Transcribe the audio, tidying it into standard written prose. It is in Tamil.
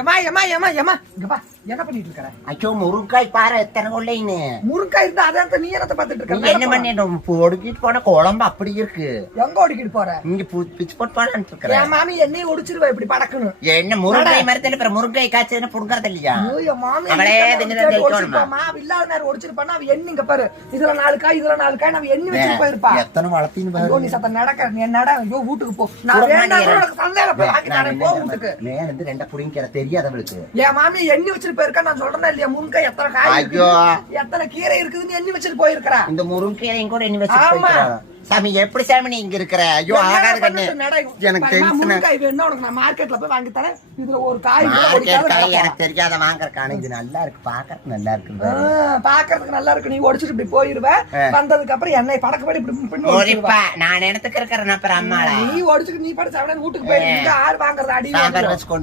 ஏமா ஏமா ஏமா ஏமா இங்க பா என்ன பண்ணிட்டு இருக்கற? ஐயோ முருங்காய் பாரு எத்தனை கொள்ளைன்னு. முருங்காய் இருந்தா அதான் நீ என்னத்த பாத்துட்டு இருக்க? நீ என்ன பண்ணிட்டோம்? ஒடுக்கிட்டு போன குழம்பு அப்படி இருக்கு. எங்க ஒடுக்கிட்டு போற? இங்க பிச்சு போட்டு போலான்னு இருக்கற. என் மாமி என்னைய ஒடிச்சிருவா இப்படி படக்கணும். என்ன முருங்காய் மரத்துல பிற முருங்காய் காய்ச்சதுன்னு புடுங்கறது இல்லையா? ஐயோ மாமி அவளே திங்கத தேய்க்கணுமா? அவ இல்லாத நேரம் ஒடிச்சிருப்பானா அவ எண்ணி இங்க பாரு. இதுல 4 காய் இதுல 4 காய் நான் எண்ணி வச்சிட்டு போயிருப்பா. எத்தனை வளத்தின்னு பாரு. ஐயோ நீ சத்த நடக்க நீ நட. ஐயோ வீட்டுக்கு போ. நான் வேண்டாம் உனக்கு சந்தையில போய் வாங்கி தரேன் போ வீட்டுக்கு. மேல இருந்து ரெண்ட புடிங்கற தெரியாதவளுக்கு. என் மாமி எண்ணி வச்சிட்டு போயிருக்கா நான் சொல்றேன் இல்லையா முருங்காய் எத்தனை காய் ஐயோ எத்தனை கீரை இருக்குதுன்னு எண்ணி வச்சிட்டு போயிருக்கா. இந்த முருங்கையையும் கூட எண்ணி வச்சிட்டு போயிருக்கா. சாமி எப்படி சாமி நீ இங்க இருக்கற? ஐயோ ஆகாது கண்ணு. எனக்கு டென்ஷன். முருங்காய் வேணும்னா உனக்கு நான் மார்க்கெட்ல போய் வாங்கி தரேன். இதுல ஒரு காய் கூட மார்க்கெட் காய் ஒடிக்காத எனக்கு தெரியாத வாங்கறக்கான இது நல்லா இருக்கு பாக்கறதுக்கு நல்லா இருக்கு. பாக்குறதுக்கு நல்லா இருக்கு. நீ ஒடிச்சிட்டு இப்படி போயிருவ. வந்ததுக்கு அப்புறம் என்னை படக்கப்படி இப்படி பின்னு ஓடிப்பா நான் நினைத்துக்கு இருக்கறேன் அப்புறம் அம்மாளா. நீ ஒடிச்சிட்டு நீ படி சாப்பிட வீட்டுக்கு போய் யார் வாங்குறது அடி சாம்பார் வச்சு கொண்டு